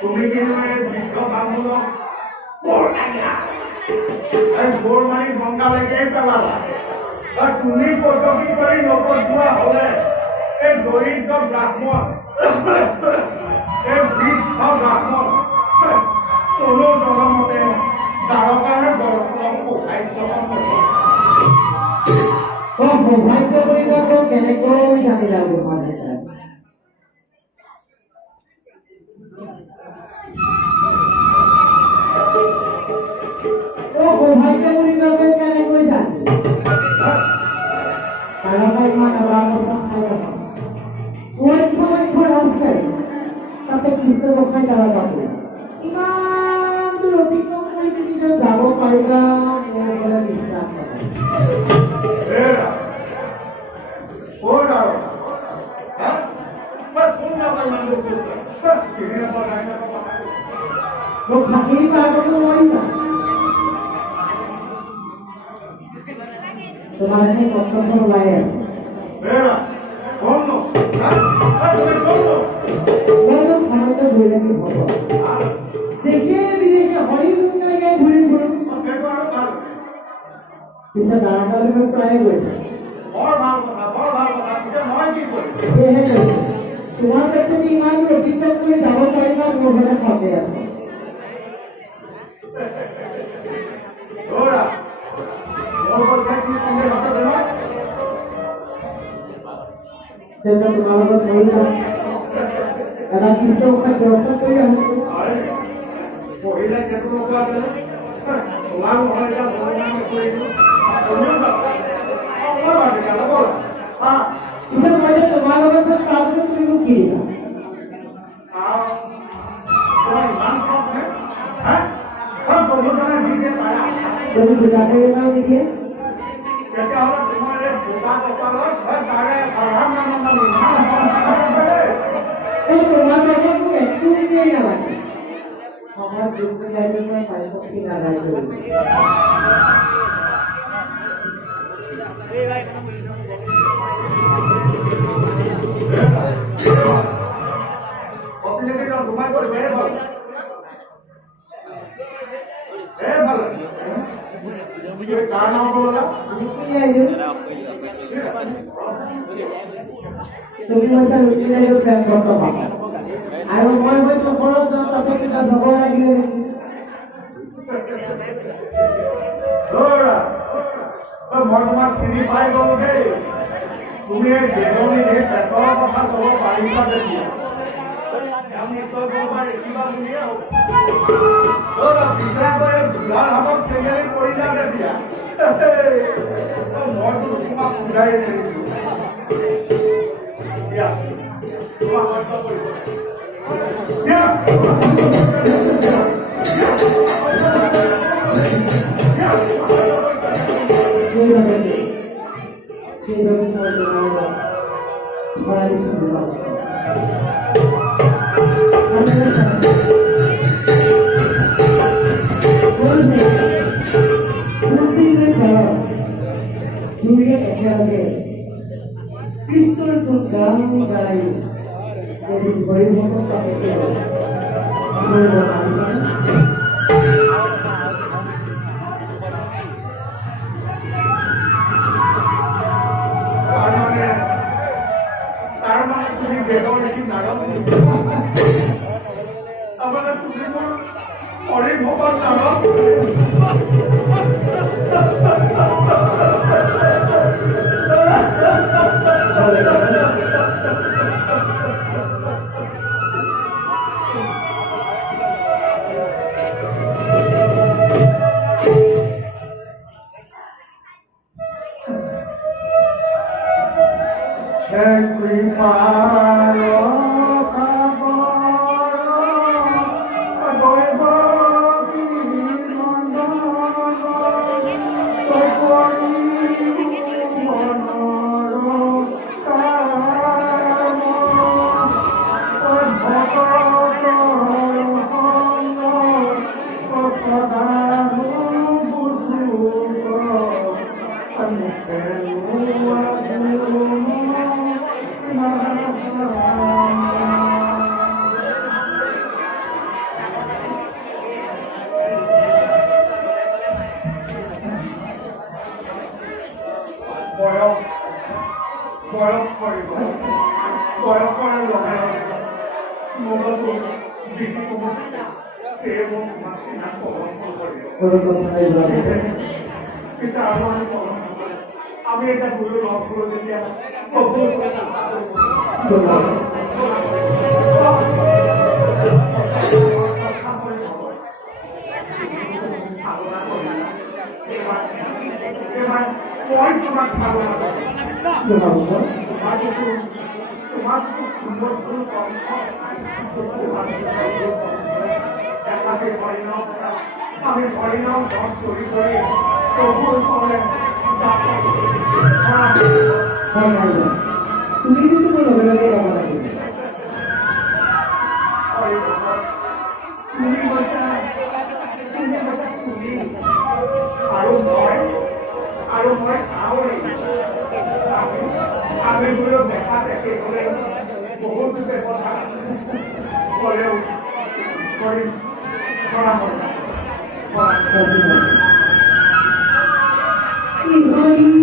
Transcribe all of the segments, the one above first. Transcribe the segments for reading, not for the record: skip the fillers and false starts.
তুমি কিন্তু বৃদ্ধ বামুণক বৰ মাৰি গংগালৈকে পেলালা তুমি পদ্ধতি কৰি নপঠোৱা হলে এই দৰিদ্ৰ ব্ৰাহ্মণ এই বৃদ্ধ ব্ৰাহ্মণ কোনো জনমতে দ্বাৰকাৰে দৰ্শন সৌভাগ্য কৰিব কেনেকৈ জানিলা সৌভাগ্য কৰিব কেনেকৈ জানি তাতে কৃষ্ণ গোসাঁই দ্বাৰা যাব ইমান দূৰ অতিক্ৰম কৰি তুমি যে যাব পাৰিবা মোৰ বিশ্বাস তোমাৰ এখানে কৰ্তব্য ওলাই আছে দেখে বিদেশে হৰিণ জায়গায় ঘুৰে ঘুৰুন পিছে দাঁড়াকালে প্ৰায় গৈ তোমাৰ তাতে যে ইমান অতিক্ৰম কৰি যাব পাৰিবা মোৰ ঘৰত সন্দেহ আছে তোমাৰ লগত মহিলা এটা কৃষ্ণ গোসাঁই দৰ্শন কৰি আহিছো মহিলা পিছত মই যে তোমাৰ লগত তাৰপিছত তুমি মোক কি দিলা তুমি বুজাকে নাও নিদিয়ে তোমার লগত মোক একটু দিয়েই নালাগে আমার যোগ্য গাইজে মই পাইপক্ষী নাগাই করি তুমি হৈছে ৰুটিনাইৰ প্ৰেম বৰ্তমান আৰু মই হয়তো ঘৰত যাওঁ তাতে কিবা যাব লাগিলে মই তোমাক চিনি পাই গলো দেই তুমি এই বেদনী এই পেটৰ কথা ক'ব পাৰিবা তেতিয়া নিশ্চয় ক'ৰবাত দেখিবা বুলিয়ে বুঢ়াৰ হাতত চেঙেলি পৰিলা তেতিয়া মইতো তোমাক সুধাই নিদিছো তোমাক সত্য কৰিব একেলগে কৃষ্ণৰ গান গাই এদিন হৰিভকত পাতিছিল তাৰ মানে তুমি বেদৰ দেখি নাৰদ তাৰমানে তুমি মোৰ হৰিভকত নাৰদ আমি এটা গুরু লভ করে যেতিয়া মই তোমাক তোমার খুব সুন্দর আমি হরিনাম জপ করি করে প্রভুর ফলে তুমি কিন্তু লগে লগে গাব লাগিব তুমি কৈছা তুমি আৰু মই আমি গুলো দেখা দেখে কৰে বহুত কথা কৰেও কৰি কৰা হয় Sorry.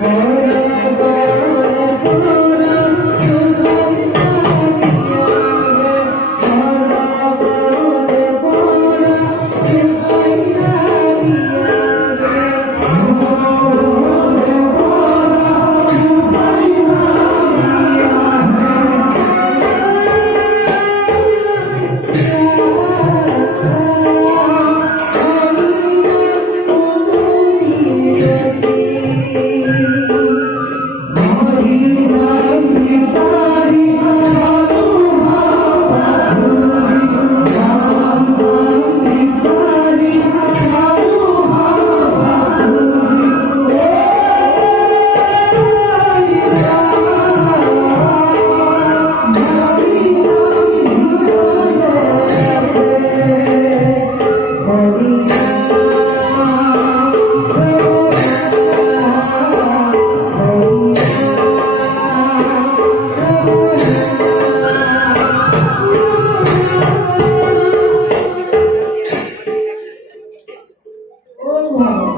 Oh, wow.